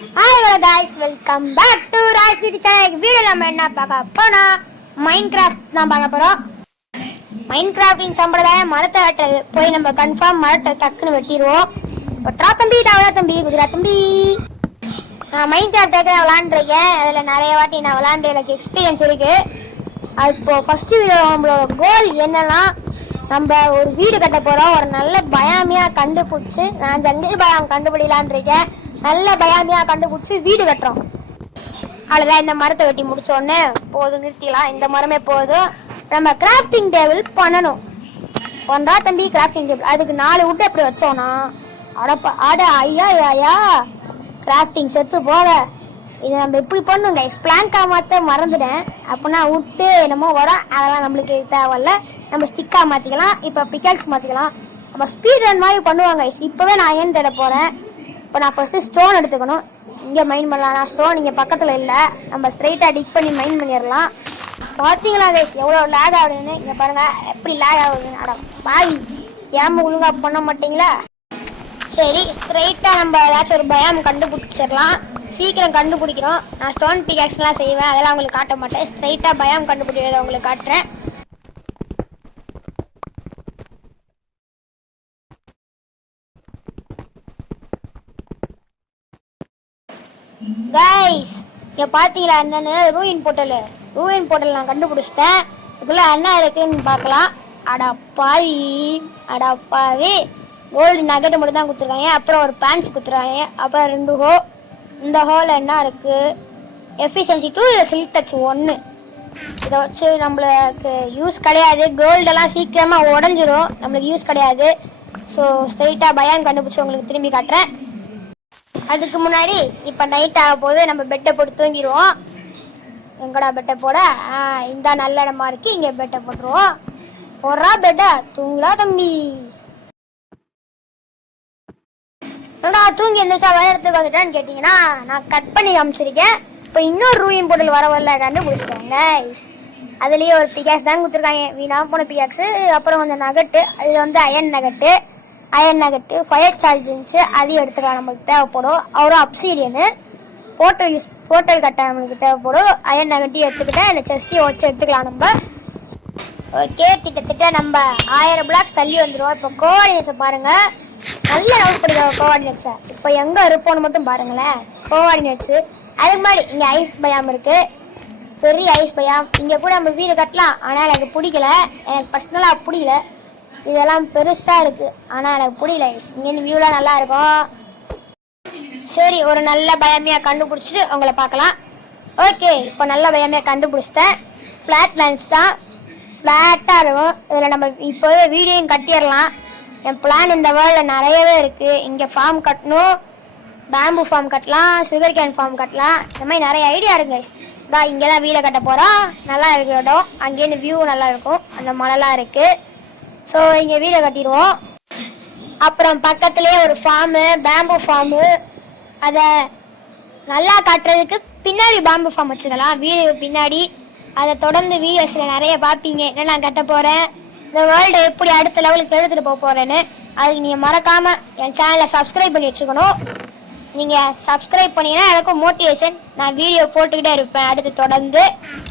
Hi guys, welcome back to Rise City Channel. Video நம்ம என்ன பார்க்க போனா மைன்கிராஃப்ட் தான் பார்க்க போறோம். மைன்கிராஃப்டின் சம்பிரதாயம் மரத்தை வெட்டுறது. போய் நம்ம கன்ஃபார்ம் மரத்தை டக்குன்னு வெட்டிடுவோம். பட்ரா தம்பி, டாவலா தம்பி, குதிரா தம்பி. நான் மைன்கிராஃப்ட் விளாண்டுருக்கேன். அதில் நிறைய வாட்டி நான் விளாண்டு எனக்கு எக்ஸ்பீரியன்ஸ் இருக்கு. இப்போ ஃபர்ஸ்ட் வீடியோ நம்மளோட கோல் என்னன்னா, நம்ம ஒரு வீடு கட்ட போகிறோம். ஒரு நல்ல பயாமியாக கண்டுபிடிச்சி, நான் ஜங்கிள் பயாம் கண்டுபிடிலான் இருக்கேன். நல்ல பயாமியாக கண்டுபிடிச்சி வீடு கட்டுறோம். அவ்வளோதான், இந்த மரத்தை வெட்டி முடிச்சோடனே போதும், நிறுத்திக்கலாம். இந்த மரமே போதும். நம்ம கிராஃப்டிங் டேபிள் பண்ணணும். ஒன்றா தம்பி கிராஃப்டிங் டேபிள். அதுக்கு 4 விட்டு எப்படி வச்சோன்னா, அட ஐயா ஐயா கிராஃப்டிங் செத்து போக. இதை நம்ம இப்படி பண்ணும் கைஸ். பிளாங்கா மாற்ற மறந்துட்டேன். அப்படின்னா விட்டு என்னமோ வரும், அதெல்லாம் நம்மளுக்கு தேவையில்ல. நம்ம ஸ்டிக்காக மாற்றிக்கலாம். இப்போ பிக்கல்ஸ் மாற்றிக்கலாம். நம்ம ஸ்பீட் ரன் மாதிரி பண்ணுவாங்க கைஸ். இப்போவே நான் ஏன் தேட போகிறேன். இப்போ நான் ஃபஸ்ட்டு ஸ்டோன் எடுத்துக்கணும். இங்கே மைன் பண்ணலாம். நான் ஸ்டோன் இங்கே பக்கத்தில் இல்லை. நம்ம ஸ்ட்ரைட்டாக டிக் பண்ணி மைன் பண்ணிடலாம். பார்த்தீங்களா கைஸ் எவ்வளோ லேக் ஆகுதுன்னு? இங்கே பாருங்கள் எப்படி லேக் ஆகுதுன்னு. அட பாவி, கேம் ஒழுங்காக பண்ண மாட்டிங்களா? சரி, ஸ்ட்ரைட்டாக நம்ம ஏதாச்சும் ஒரு பயம் கண்டுபிடிச்சிடலாம். சீக்கிரம் கண்டுபிடிக்கிறோம். நான் ஸ்டோன் பிகாக்ஸ்லாம் செய்வேன், அதெல்லாம் உங்களுக்கு காட்ட மாட்டேன். ஸ்ட்ரைட்டாக பயம் கண்டுபிடிக்கிறத உங்களுக்கு காட்டுறேன். கைஸ் இங்கே பார்த்தீங்களா என்னன்னு? ரூயின் போர்ட்டல் நான் கண்டுபிடிச்சிட்டேன். இதுக்குள்ளே என்ன இருக்குன்னு பார்க்கலாம். அடப்பாவி கோல்டு நகெட்டை மட்டும் தான் கொடுத்துருக்காங்க. அப்புறம் ஒரு பேண்ட்ஸ் கொடுத்துருக்காங்க. அப்புறம் 2 ஹோ. இந்த ஹோல் என்ன இருக்குது? எஃபிஷியன்சி 2, இதை சில்க் டச் 1. இதை வச்சு நம்மளுக்கு யூஸ் கிடையாது. கோல்டெல்லாம் சீக்கிரமாக உடஞ்சிரும், நம்மளுக்கு யூஸ் கிடையாது. ஸோ ஸ்ட்ரைட்டாக பயான் கண்டுபிடிச்சி உங்களுக்கு திரும்பி காட்டுறேன். அதுக்கு முன்னாடி இப்போ நைட் ஆக போது நம்ம பெட்டை போட்டு தூங்கிடுவோம். எங்கடா பெட்டை போட? இந்த நல்ல இடமா இருக்குது, இங்கே பெட்டை போட்டுருவோம். போடுறா பெட்டை, தூங்கலா தம்பி. என்னடா தூங்கி எந்திரிச்சா வேற இடத்துக்கு வந்துட்டேன்னு கேட்டிங்கன்னா, நான் கட் பண்ணி காமிச்சிருக்கேன். இப்போ இன்னொரு ரூயின் போர்ட்டல் வரல கண்டுபிடிச்சிட்டாங்க. அதுலேயே ஒரு பிகாக்ஸ் தான் கொடுத்துருக்காங்க, வீணாக போன பிகாக்ஸு. அப்புறம் கொஞ்சம் நகட்டு, அது வந்து அயன் நகட்டு ஃபயர் சார்ஜ் இருந்துச்சு, அதையும் எடுத்துக்கலாம், நம்மளுக்கு தேவைப்படும். அப்புறம் அப்சீரியனு போர்ட்டல் கட்ட நம்மளுக்கு தேவைப்படும். அயன் நகட்டையும் எடுத்துக்கிட்டேன். இந்த செஸ்டையும் வச்சு எடுத்துக்கலாம் நம்ம. ஓகே, கிட்டத்தட்ட நம்ம 1000 பிளாக்ஸ் தள்ளி வந்துடுவோம். இப்போ கோஆர்டினேட்ஸை பாருங்கள், நல்ல நோட் பண்ணிக்கோங்க கோஆர்டினேட்ஸை. இப்போ எங்கே இருப்போன்னு மட்டும் பாருங்களேன் கோஆர்டினேட்ஸு. அதுக்கு முன்னாடி இங்கே ஐஸ் பயாம் இருக்குது, பெரிய ஐஸ் பயாம். இங்கே கூட நம்ம வீடு கட்டலாம், ஆனால் எனக்கு பிடிக்கல. எனக்கு பர்சனலாக பிடிக்கல. இதெல்லாம் பெருசாக இருக்குது, ஆனால் எனக்கு பிடிக்கல. இங்கேருந்து வியூலாம் நல்லா இருக்கும். சரி, ஒரு நல்ல பயமையாக கண்டுபிடிச்சிட்டு உங்களை பார்க்கலாம். ஓகே, இப்போ நல்ல பயமையாக கண்டுபிடிச்சிட்டேன். ஃப்ளாட் லேண்ட்ஸ் தான், ஃப்ளாட்டாக இருக்கும். இதில் நம்ம இப்போவே வீடியோயும் கட்டிடலாம். என் பிளான் இந்த வேர்ல்டில் நிறையவே இருக்குது. இங்கே ஃபார்ம் கட்டணும், பேம்பு ஃபார்ம் கட்டலாம், சுகர் கேன் ஃபார்ம் கட்டலாம். இந்த மாதிரி நிறைய ஐடியா இருக்குது கைஸ். இங்கே தான் வீடை கட்ட போகிறோம். நல்லா இருக்கிற இடம், அங்கேருந்து வியூ நல்லா இருக்கும். அந்த மலைலாம் இருக்குது. ஸோ இங்கே வீடை கட்டிடுவோம். அப்புறம் பக்கத்துலேயே ஒரு ஃபார்மு, பேம்பு ஃபார்மு. அதை நல்லா காட்டுறதுக்கு பின்னாடி பேம்பு ஃபார்ம் வச்சுக்கலாம், வீடு பின்னாடி. அதை தொடர்ந்து வீடியோஸில் நிறைய பார்ப்பீங்க, என்ன நான் கட்ட போகிறேன், இந்த வேர்ல்டு எப்படி அடுத்த லெவலுக்கு எடுத்துகிட்டு போக போகிறேன்னு. அதுக்கு நீங்கள் மறக்காமல் என் சேனலை சப்ஸ்கிரைப் பண்ணி வச்சுக்கணும். நீங்கள் சப்ஸ்கிரைப் பண்ணிங்கன்னா எனக்கும் மோட்டிவேஷன், நான் வீடியோ போட்டுக்கிட்டே இருப்பேன் அடுத்து தொடர்ந்து.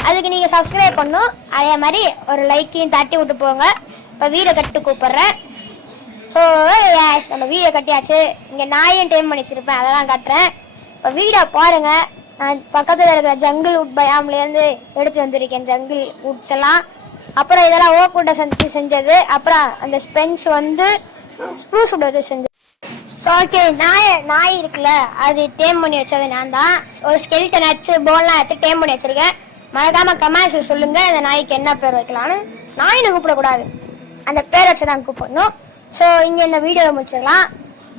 அதுக்கு நீங்கள் சப்ஸ்கிரைப் பண்ணணும். அதே மாதிரி ஒரு லைக்கையும் தட்டி விட்டு போங்க. இப்போ வீடை கட்டு கூப்பிட்றேன். ஸோ நம்ம வீடை கட்டியாச்சு. இங்கே நாயும் டைம் பண்ணி வச்சுருப்பேன், அதெல்லாம் கட்டுறேன். இப்போ வீடை பாருங்கள். நான் பக்கத்தில் இருக்கிற ஜங்கிள் வுட் பயாம்லேருந்து எடுத்து வந்திருக்கேன் ஜங்கிள் வுட்ஸ் எல்லாம். அப்புறம் இதெல்லாம் ஓக் வுட்டை செஞ்சது. அப்புறம் அந்த ஸ்பென்ஸ் வந்து ஸ்ப்ரூஸ் வுட் வச்சு செஞ்சது. ஸோ ஓகே, நாய் இருக்குல்ல, அது டேம் பண்ணி வச்சது நான் தான். ஒரு ஸ்கெல்டன் நட்ஸு போன்லாம் எடுத்து டேம் பண்ணி வச்சுருக்கேன். மறக்காமல் கமெண்ட்ஸ் சொல்லுங்கள் இந்த நாய்க்கு என்ன பேர் வைக்கலான்னு. நாயினை கூப்பிடக்கூடாது, அந்த பேரை வச்சு தான் கூப்பிடணும். ஸோ இங்கே இந்த வீடியோவை முடிச்சுக்கலாம்.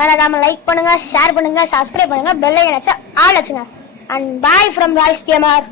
மறக்காமல் லைக் பண்ணுங்கள், ஷேர் பண்ணுங்கள், சப்ஸ்கிரைப் பண்ணுங்கள், பெல் ஐக்கன் வச்சு ஆல் வச்சுங்க. And bye from Royce gamer.